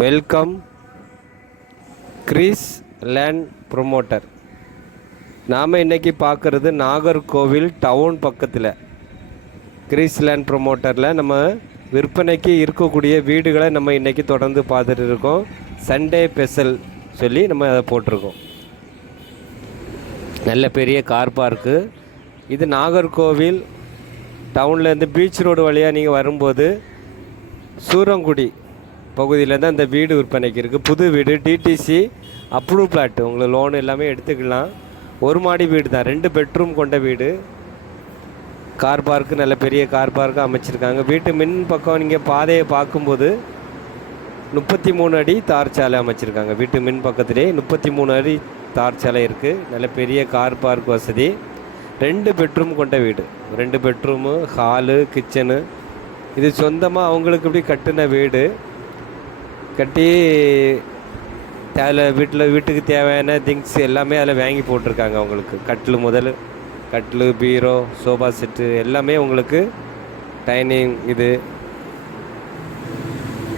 Welcome Chris land promoter. நாம் இன்றைக்கி பார்க்குறது நாகர்கோவில் டவுன் பக்கத்தில். கிறிஸ் லேண்ட் ப்ரொமோட்டரில் நம்ம விற்பனைக்கு இருக்கக்கூடிய வீடுகளை நம்ம இன்றைக்கி தொடர்ந்து பார்த்துட்டு இருக்கோம். சண்டே ஸ்பெஷல் சொல்லி நம்ம அதை போட்டிருக்கோம். நல்ல பெரிய கார் பார்க்கு. இது நாகர்கோவில் டவுன்லேருந்து பீச் ரோடு வழியாக நீங்கள் வரும்போது சூரங்குடி பகுதியில் தான் இந்த வீடு விற்பனைக்கு இருக்குது புது வீடு டிடிசி அப்ரூவ் பிளாட் உங்களுக்கு லோன் எல்லாமே எடுத்துக்கலாம். ஒரு மாடி வீடு தான். ரெண்டு பெட்ரூம் கொண்ட வீடு. கார் பார்க்கு நல்ல பெரிய கார் பார்க்கு அமைச்சிருக்காங்க. வீட்டு மின் பக்கம் நீங்கள் பாதையை பார்க்கும்போது முப்பத்தி மூணு அடி தார் சாலை அமைச்சிருக்காங்க. வீட்டு மின் பக்கத்திலே முப்பத்தி மூணு அடி தார் சாலை இருக்குது நல்ல பெரிய கார் பார்க் வசதி. ரெண்டு பெட்ரூம் கொண்ட வீடு. ரெண்டு பெட்ரூமு ஹாலு கிச்சனு இது சொந்தமாக அவங்களுக்கு இப்படி கட்டின வீடு? கட்டி அதில் வீட்டில் வீட்டுக்கு தேவையான திங்ஸ் எல்லாமே அதில் வாங்கி போட்டிருக்காங்க அவங்களுக்கு. கட்டில் முதல் கட்டில் பீரோ சோஃபா செட்டு எல்லாமே உங்களுக்கு டைனிங் இது.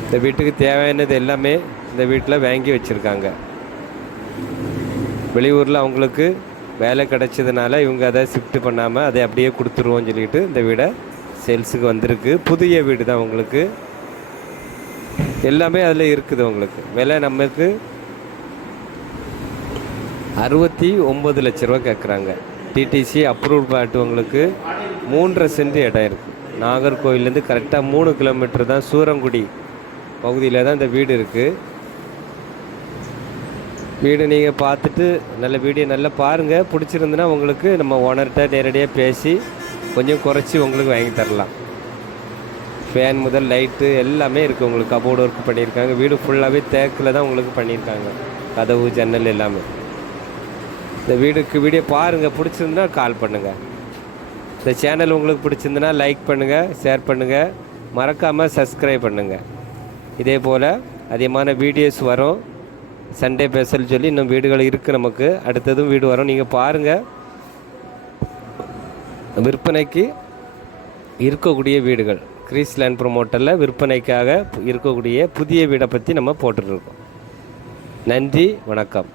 இந்த வீட்டுக்கு தேவையானது எல்லாமே இந்த வீட்டில் வாங்கி வச்சுருக்காங்க. வெளியூரில் அவங்களுக்கு வேலை கிடைச்சதுனால இவங்க அதை ஷிஃப்ட் பண்ணாமல் அதை அப்படியே கொடுத்துருவோன்னு சொல்லிட்டு இந்த வீடை சேல்ஸுக்கு வந்திருக்கு. புதிய வீடு தான் உங்களுக்கு எல்லாமே அதில் இருக்குது உங்களுக்கு. விலை நமக்கு அறுபத்தி ஒம்பது லட்ச ரூபா கேட்குறாங்க டிடிசி அப்ரூவ் பாட்டு உங்களுக்கு மூன்றரை சென்ட் இடம் இருக்குது நாகர்கோவிலேருந்து கரெக்டாக மூணு கிலோமீட்டர் தான் சூரங்குடி பகுதியில் தான் இந்த வீடு இருக்குது வீடு நீங்கள் பார்த்துட்டு நல்ல வீடியோ நல்லா பாருங்கள் பிடிச்சிருந்துன்னா உங்களுக்கு நம்ம ஓனர்கிட்ட நேரடியாக பேசி கொஞ்சம் குறைச்சி உங்களுக்கு வாங்கி தரலாம். ஃபேன் முதல் லைட்டு எல்லாமே இருக்குது உங்களுக்கு. கபோர்டு ஒர்க் பண்ணியிருக்காங்க. வீடு ஃபுல்லாகவே தேக்கில் தான் உங்களுக்கு பண்ணியிருக்காங்க. கதவு ஜன்னல் எல்லாமே. இந்த வீடுக்கு வீடியோ பாருங்கள் பிடிச்சிருந்தா கால் பண்ணுங்கள் இந்த சேனல் உங்களுக்கு பிடிச்சிருந்துன்னா லைக் பண்ணுங்கள் ஷேர் பண்ணுங்கள் மறக்காமல் சப்ஸ்கிரைப் பண்ணுங்கள் இதே போல் அதிகமான வீடியோஸ் வரும். சண்டே பேசல் சொல்லி இன்னும் வீடுகள் இருக்குது நமக்கு. அடுத்ததும் வீடு வரும். நீங்கள் பாருங்கள் விற்பனைக்கு இருக்கக்கூடிய வீடுகள். கிரீஸ்லேண்ட் ப்ரொமோட்டரில் விற்பனைக்காக இருக்கக்கூடிய புதிய வீடை பற்றி நம்ம போட்டுட்ருக்கோம் நன்றி வணக்கம்.